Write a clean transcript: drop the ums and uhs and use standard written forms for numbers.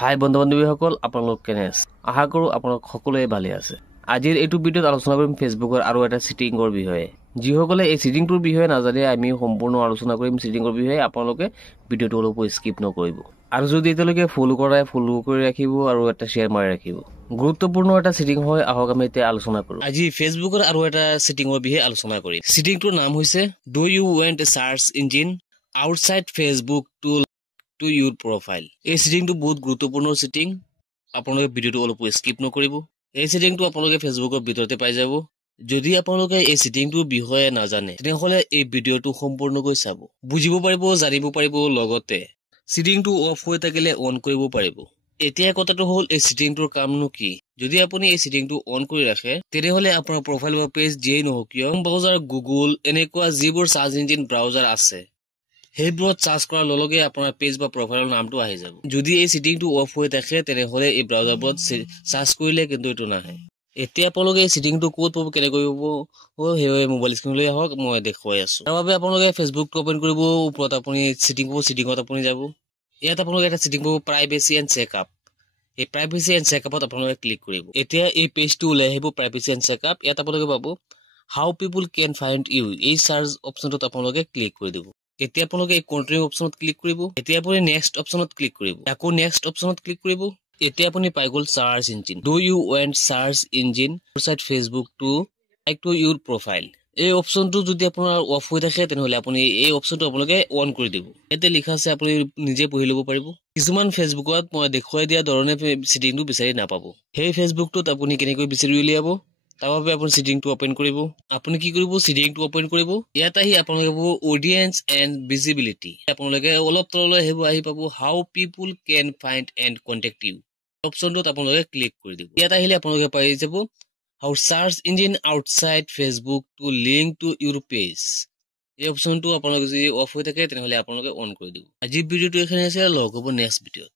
হাই বন্ধু বান্ধৱীসকল, আপোনালোক কেনে আছে? আশা কৰোঁ আপোনালোক সকলোৱে ভালে আছে। আজিৰ এইটো ভিডিঅ'ত আলোচনা কৰিম ফেচবুকৰ আৰু এটা ছেটিংৰ বিষয়ে। যিসকলে এই ছেটিংটোৰ বিষয়ে নাজানে, আমি সম্পূৰ্ণ আলোচনা কৰিম ছেটিংৰ বিষয়ে। আপোনালোকে ভিডিঅ'টো অলপো স্কিপ নকৰিব। আৰু যদি এতিয়ালৈকে ফ'ল' কৰি ৰাখিব আৰু এটা শ্বেয়াৰ মাৰি ৰাখিব। গুৰুত্বপূৰ্ণ এটা ছেটিং হয়, আহক আমি এতিয়া আলোচনা কৰোঁ। আজি ফেচবুকৰ আৰু এটা ছেটিংৰ বিষয়ে আলোচনা কৰিম। ছেটিংটোৰ নাম হৈছে do you want a search engine outside Facebook to your profile. এই ছেটিংটো বহুত গুৰুত্বপূৰ্ণ ছেটিং। আপোনালোকে ভিডিঅ'টো অলপ স্কিপ নকৰিব। এই ছেটিংটো আপোনালোকে ফেচবুকৰ ভিতৰতে পাই যাব। যদি আপোনালোকে এই ছেটিংটোৰ বিষয়ে নাজানে, তেনেহ'লে এই ভিডিঅ'টো সম্পূৰ্ণকৈ চাব, বুজিব পাৰিব, জানিব পাৰিব, লগতে ছেটিংটো অফ হৈ থাকিলে অন কৰিব পাৰিব। এতিয়া কথাটো হ'ল, এই ছেটিংটোৰ কামনো কি? যদি আপুনি এই ছেটিংটো অন কৰি ৰাখে, তেনেহ'লে আপোনাৰ প্ৰফাইল বা পেজ যিয়েই নহওক কিয়, ব্ৰাউজাৰ, গুগল, এনেকুৱা যিবোৰ চাৰ্চ ইঞ্জিন ব্ৰাউজাৰ আছে, সেইবোৰত চাৰ্চ কৰাৰ লগে লগে আপোনাৰ পেজ বা প্ৰফাইলৰ নামটো আহি যাব। যদি এই ছেটিংটো অফ হৈ থাকে, তেনেহ'লে এই ব্ৰাউজাৰবোৰত চাৰ্চ কৰিলে কিন্তু এইটো নাহে। এতিয়া আপোনালোকে এই ছেটিংটো ক'ত পাব, কেনেকৈ পাব, সেইবাবে মোবাইল স্ক্ৰীনলৈ আহক, মই দেখুৱাই আছোঁ। তাৰ বাবে আপোনালোকে ফেচবুকটো অপেন কৰিব। ওপৰত আপুনি ছেটিং পাব, ছেটিঙত আপুনি যাব। ইয়াত আপোনালোকে এটা ছেটিং পাব, প্ৰাইভেচি এণ্ড চেকআপ। এই প্ৰাইভেচি এণ্ড চেকআপত আপোনালোকে ক্লিক কৰিব। এতিয়া এই পেজটো ওলাই আহিব, প্ৰাইভেচি এণ্ড চেকআপ। ইয়াত আপোনালোকে পাব how people can find you. এই চাৰ্চ অপশ্যনটোত আপোনালোকে ক্লিক কৰি দিব। এতিয়া আপোনালোকে এই কণ্টিনিউ অপশ্যনত ক্লিক কৰিব। এতিয়া আপুনি নেক্সট অপশ্যনত ক্লিক কৰিব। আকৌ নেক্সট অপশ্যনত ক্লিক কৰিব। এতিয়া আপুনি পাই গ'ল search engine. Do you want search engine outside Facebook to your profile. এই অপশ্যনটো যদি আপোনাৰ অফ হৈ থাকে, তেনেহ'লে আপুনি এই অপশ্যনটো আপোনালোকে অন কৰি দিব। ইয়াতে লিখা আছে, আপুনি নিজে পঢ়ি ল'ব পাৰিব। কিছুমান ফেচবুকত মই দেখুৱাই দিয়া ধৰণে ছেটিংটো বিচাৰি নাপাব। সেই ফেচবুকটোত আপুনি কেনেকৈ বিচাৰি উলিয়াব, তাৰ বাবে আপুনি ছেটিংটো অপেন কৰিব। আপুনি কি কৰিব, ছেটিংটো অপেন কৰিব। ইয়াত আহি আপোনালোকে পাব অডিয়েন্স এণ্ড ভিজিবিলিটি। আপোনালোকে অলপ তললৈ আহি পাব how people can find and contact you. অপশ্যনটোত আপোনালোকে ক্লিক কৰি দিব। ইয়াত আহিলে আপোনালোকে পাই যাব how search engine outside Facebook to link to your page. এই অপশ্যনটো আপোনালোকে যদি অফ হৈ থাকে, তেনেহ'লে আপোনালোকে অন কৰি দিব। আজিৰ ভিডিঅ'টো এইখিনি আছে, লগ হ'ব নেক্সট ভিডিঅ'ত।